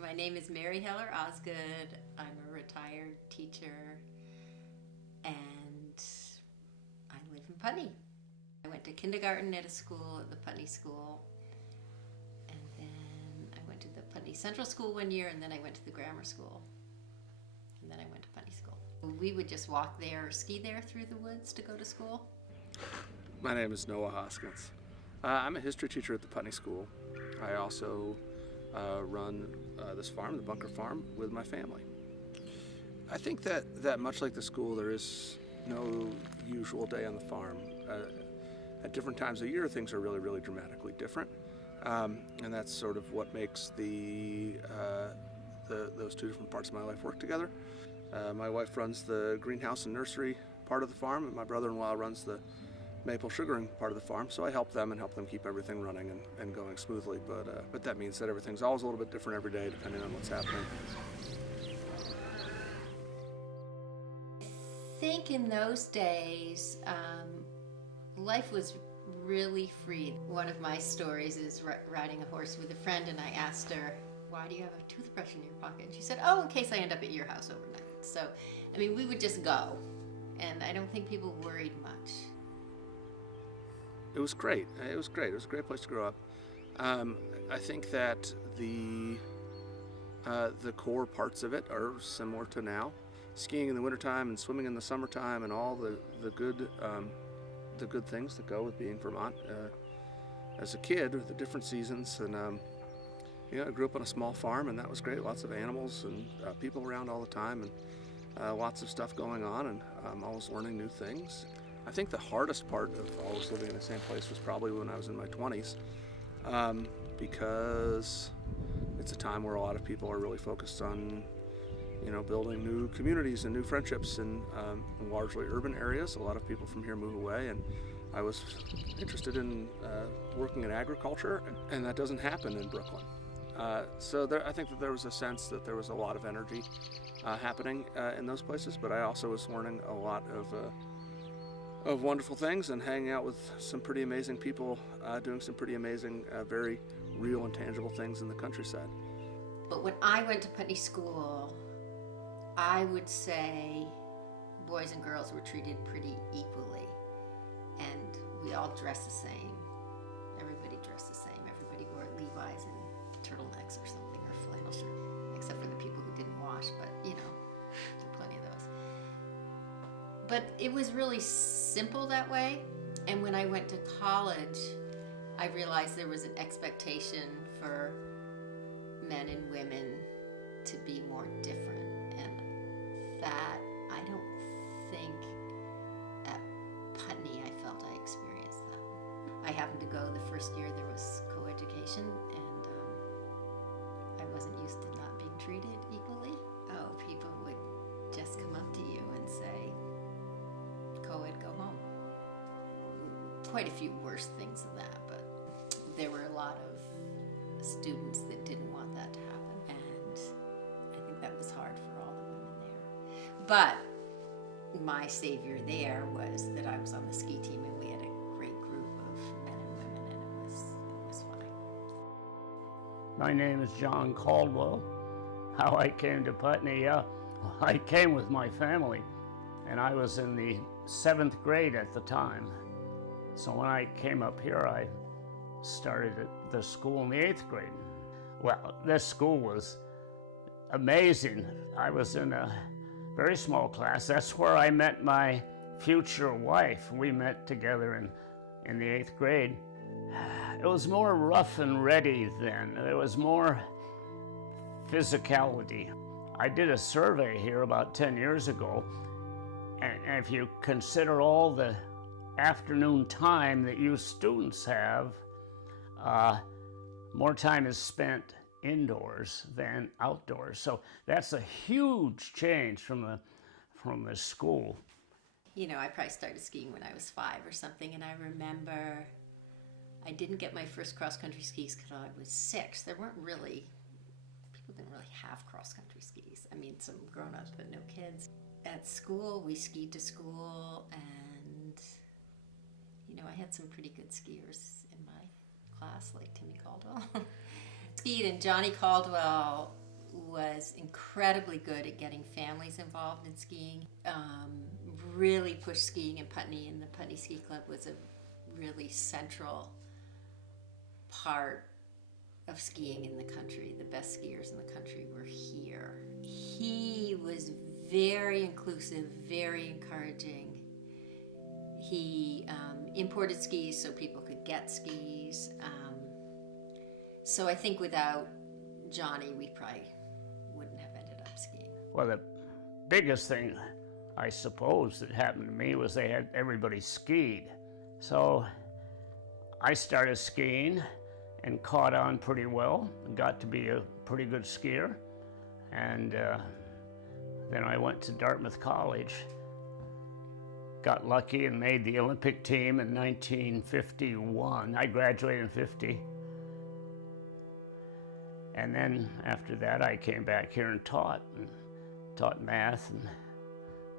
My name is Mary Heller Osgood. I'm a retired teacher and I live in Putney. I went to kindergarten at a school, at the Putney School, and then I went to the Putney Central School one year, and then I went to the grammar school, and then I went to Putney School. We would just walk there or ski there through the woods to go to school. My name is Noah Hoskins. I'm a history teacher at the Putney School. I also run this farm, the Bunker Farm, with my family. I think that much like the school, there is no usual day on the farm. At different times of year, things are really, really dramatically different, and that's sort of what makes those two different parts of my life work together. My wife runs the greenhouse and nursery part of the farm, and my brother-in-law runs the maple sugaring part of the farm, so I help them keep everything running and going smoothly, but that means that everything's always a little bit different every day depending on what's happening. I think in those days, life was really free. One of my stories is riding a horse with a friend, and I asked her, why do you have a toothbrush in your pocket? And she said, oh, in case I end up at your house overnight. So, I mean, we would just go, and I don't think people worried much. It was great. It was great. It was a great place to grow up. I think that the core parts of it are similar to now. Skiing in the wintertime and swimming in the summertime and all the good things that go with being Vermont. As a kid, the different seasons, and I grew up on a small farm, and that was great. Lots of animals and people around all the time, and lots of stuff going on, and always learning new things. I think the hardest part of always living in the same place was probably when I was in my 20s, because it's a time where a lot of people are really focused on, building new communities and new friendships in largely urban areas. A lot of people from here move away, and I was interested in working in agriculture, and that doesn't happen in Brooklyn. So I think that there was a sense that there was a lot of energy happening in those places, but I also was learning a lot of wonderful things and hanging out with some pretty amazing people, doing some pretty amazing, very real and tangible things in the countryside. But when I went to Putney School, I would say boys and girls were treated pretty equally, and we all dressed the same. Everybody dressed the same. Everybody wore Levi's and turtlenecks or something, or flannel shirt, except for the people who didn't wash, but there are plenty of those. But it was really simple that way, and when I went to college, I realized there was an expectation for men and women to be more different, and that I don't think at Putney I felt I experienced that. I happened to go the first year there was co-education, and I wasn't used to not being treated equally. Oh, people would just come up to you and say, co-ed, go home. Quite a few worse things than that, but there were a lot of students that didn't want that to happen, and I think that was hard for all the women there. But my savior there was that I was on the ski team, and we had a great group of men and women, and it was fine. My name is John Caldwell. How I came to Putney, I came with my family, and I was in the 7th grade at the time. So when I came up here, I started at the school in the 8th grade. Well, this school was amazing. I was in a very small class. That's where I met my future wife. We met together in the 8th grade. It was more rough and ready then. There was more physicality. I did a survey here about 10 years ago, and if you consider all the afternoon time that you students have, more time is spent indoors than outdoors. So that's a huge change from the school. I probably started skiing when I was 5 or something, and I remember I didn't get my first cross-country skis until I was 6. People didn't really have cross-country skis. I mean, some grown-ups, but no kids. At school, we skied to school, and I had some pretty good skiers in my class, like Timmy Caldwell. Skied, and Johnny Caldwell was incredibly good at getting families involved in skiing. Really pushed skiing in Putney, and the Putney Ski Club was a really central part of skiing in the country. The best skiers in the country were here. He was very inclusive, very encouraging. He imported skis so people could get skis. So I think without Johnny, we probably wouldn't have ended up skiing. Well, the biggest thing, I suppose, that happened to me was everybody skied. So I started skiing and caught on pretty well and got to be a pretty good skier. And then I went to Dartmouth College, got lucky and made the Olympic team in 1951. I graduated in 50. And then after that, I came back here and taught math and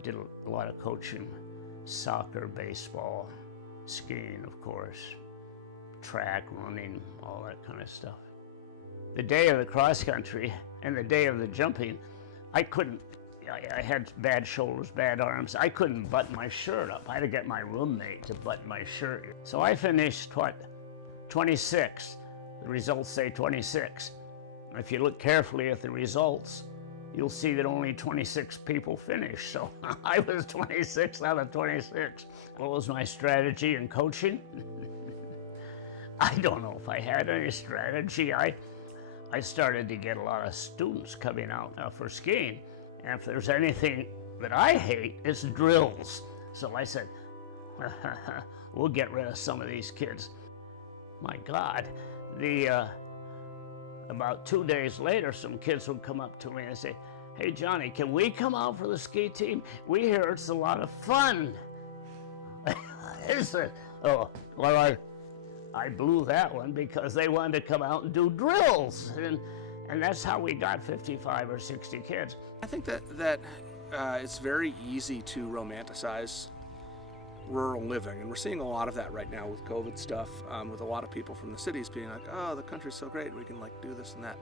did a lot of coaching, soccer, baseball, skiing, of course, track, running, all that kind of stuff. The day of the cross country and the day of the jumping, I had bad shoulders, bad arms. I couldn't button my shirt up. I had to get my roommate to button my shirt. So I finished, 26. The results say 26. If you look carefully at the results, you'll see that only 26 people finished. So I was 26 out of 26. What was my strategy in coaching? I don't know if I had any strategy. I started to get a lot of students coming out for skiing. And if there's anything that I hate, it's drills. So I said, we'll get rid of some of these kids. My God, about 2 days later, some kids would come up to me and say, "Hey, Johnny, can we come out for the ski team? We hear it's a lot of fun." I said, "Oh, well, I blew that one because they wanted to come out and do drills." And that's how we got 55 or 60 kids. I think that it's very easy to romanticize rural living, and we're seeing a lot of that right now with COVID stuff, with a lot of people from the cities being like, "Oh, the country's so great, we can do this and that."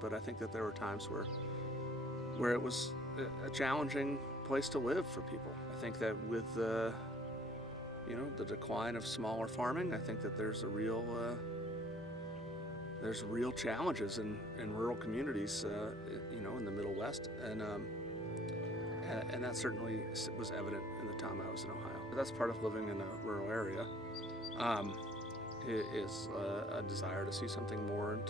But I think that there were times where it was a challenging place to live for people. I think that with the decline of smaller farming, I think that there's real challenges in rural communities, in the Middle West, and that certainly was evident in the time I was in Ohio. That's part of living in a rural area, is a desire to see something more and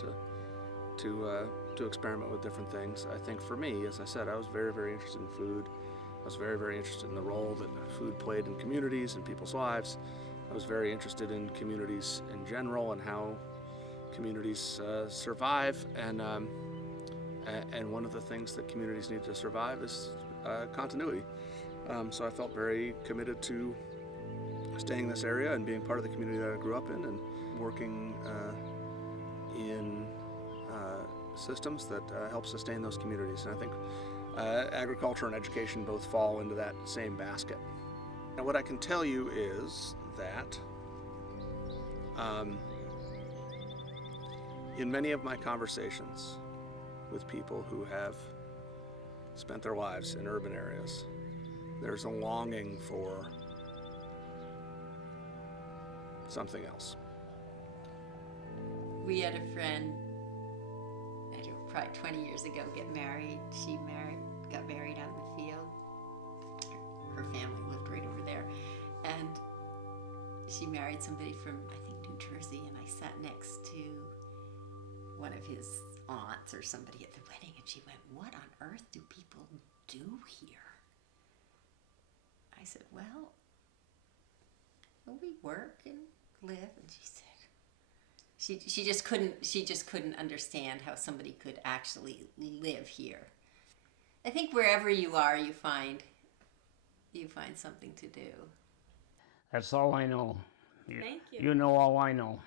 to experiment with different things. I think for me, as I said, I was very, very interested in food. I was very, very interested in the role that food played in communities and people's lives. I was very interested in communities in general and how communities survive, and one of the things that communities need to survive is continuity. So I felt very committed to staying in this area and being part of the community that I grew up in, and working in systems that help sustain those communities. And I think agriculture and education both fall into that same basket. And what I can tell you is that in many of my conversations with people who have spent their lives in urban areas, there's a longing for something else. We had a friend, probably 20 years ago, get married. She got married out in the field. Her family lived right over there. And she married somebody from, I think, New Jersey, and I sat next to one of his aunts or somebody at the wedding, and she went, "What on earth do people do here?" I said, well, we work and live. And she said, she just couldn't understand how somebody could actually live here. I think wherever you are, you find something to do. That's all I know. Thank you. You know all I know.